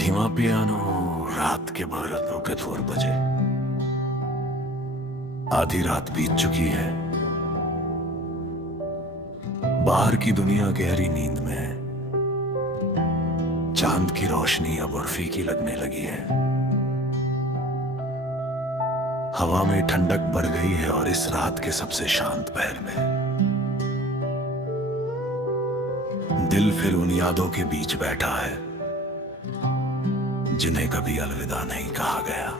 धीमा पियानो रात के 12:04 आधी रात बीत चुकी है। बाहर की दुनिया गहरी नींद में है। चांद की रोशनी अब और फीकी लगने लगी है। हवा में ठंडक बढ़ गई है और इस रात के सबसे शांत पहर में दिल फिर उन यादों के बीच बैठा है जिन्हें कभी अलविदा नहीं कहा गया।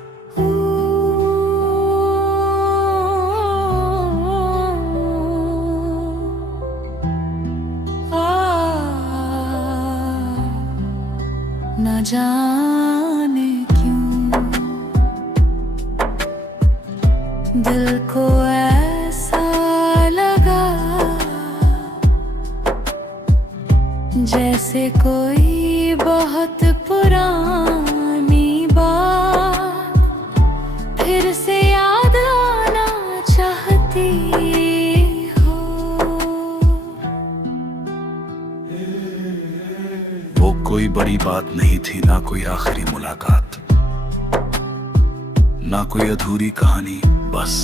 न जाने क्यों दिल को ऐसा लगा जैसे कोई बहुत पुरानी बात फिर से याद आना चाहती हो। वो कोई बड़ी बात नहीं थी, ना कोई आखिरी मुलाकात, ना कोई अधूरी कहानी, बस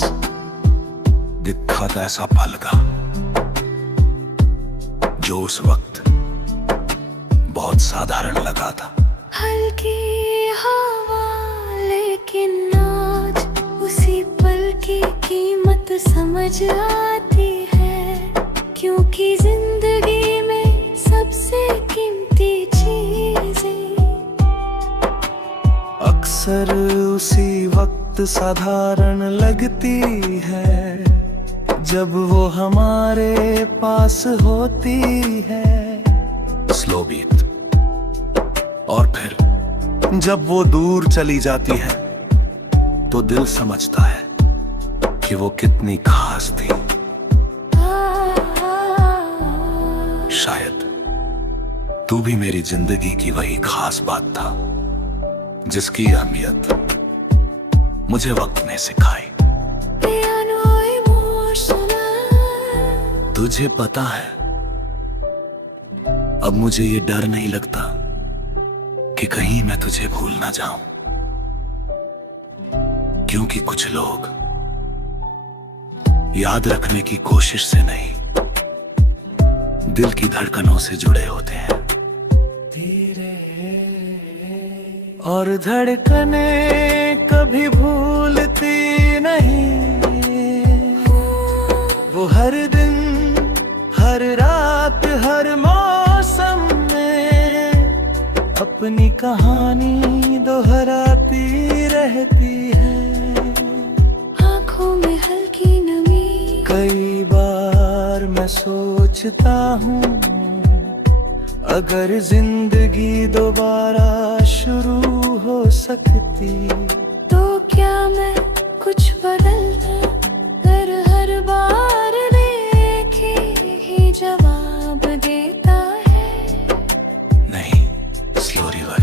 दिखा था ऐसा पल का जो उस वक्त बहुत साधारण लगा था। हल्की हवा लेकिन आज उसी पल की कीमत समझ आती है, क्योंकि जिंदगी में सबसे कीमती चीजें अक्सर उसी वक्त साधारण लगती है जब वो हमारे पास होती है। स्लो बीट और फिर जब वो दूर चली जाती है तो दिल समझता है कि वो कितनी खास थी। शायद तू भी मेरी जिंदगी की वही खास बात था जिसकी अहमियत मुझे वक्त ने सिखाई। तुझे पता है, अब मुझे ये डर नहीं लगता कि कहीं मैं तुझे भूल ना जाऊं, क्योंकि कुछ लोग याद रखने की कोशिश से नहीं, दिल की धड़कनों से जुड़े होते हैं। और धड़कने कभी भूलती नहीं, वो हर दिन हर रात हर मौसम में अपनी कहानी दोहराती रहती है। आँखों में हल्की नमी, कई बार मैं सोचता हूँ अगर जिंदगी दोबारा शुरू हो सकती तो क्या मैं कुछ बदलता, हर बार देख ही जवाब देता है। नहीं, स्लो रिवर,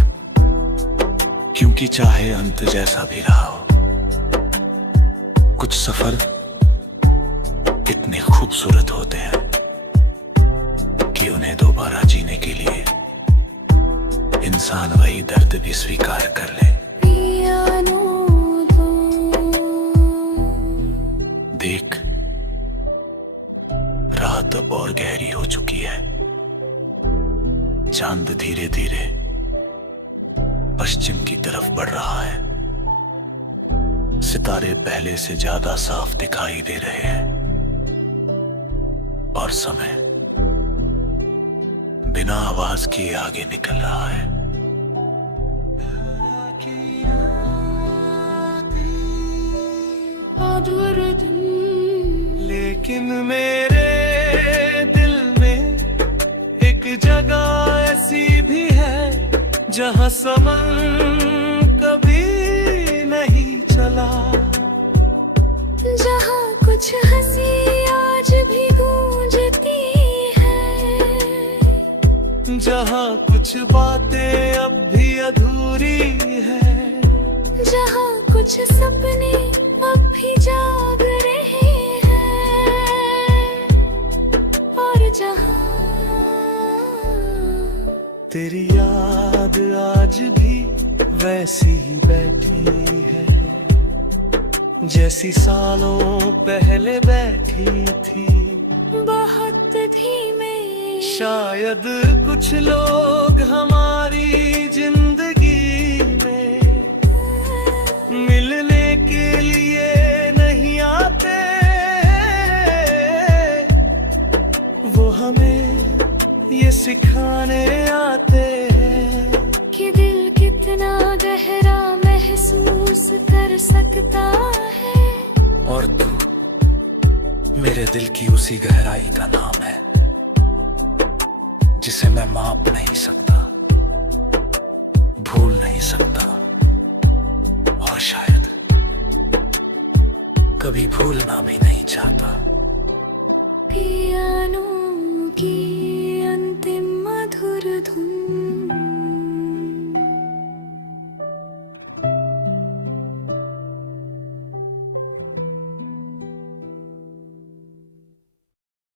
क्योंकि चाहे अंत जैसा भी रहा हो, कुछ सफर इतने खूबसूरत होते हैं कि उन्हें दोबारा जीने के लिए इंसान वही दर्द भी स्वीकार कर ले। देख, रात अब और गहरी हो चुकी है। चांद धीरे धीरे पश्चिम की तरफ बढ़ रहा है। सितारे पहले से ज्यादा साफ दिखाई दे रहे हैं और समय बिना आवाज के आगे निकल रहा है। लेकिन मेरे दिल में एक जगह ऐसी भी है जहाँ समन कभी नहीं चला, जहाँ कुछ हंसी आज भी गूंजती है, जहाँ कुछ बातें अब भी अधूरी है, जहाँ कुछ सपने अब भी जाग रहे हैं, और जहाँ तेरी याद आज भी वैसी बैठी है जैसी सालों पहले बैठी थी। बहुत धीमे शायद कुछ लोग हमारी जिंदगी में मिलने के लिए नहीं आते, वो हमें ये सिखाने आते हैं कि दिल कितना गहरा महसूस कर सकता है। और तू मेरे दिल की उसी गहराई का नाम है जिसे मैं माप नहीं सकता, भूल नहीं सकता और शायद कभी भूलना भी नहीं चाहता। पियानो की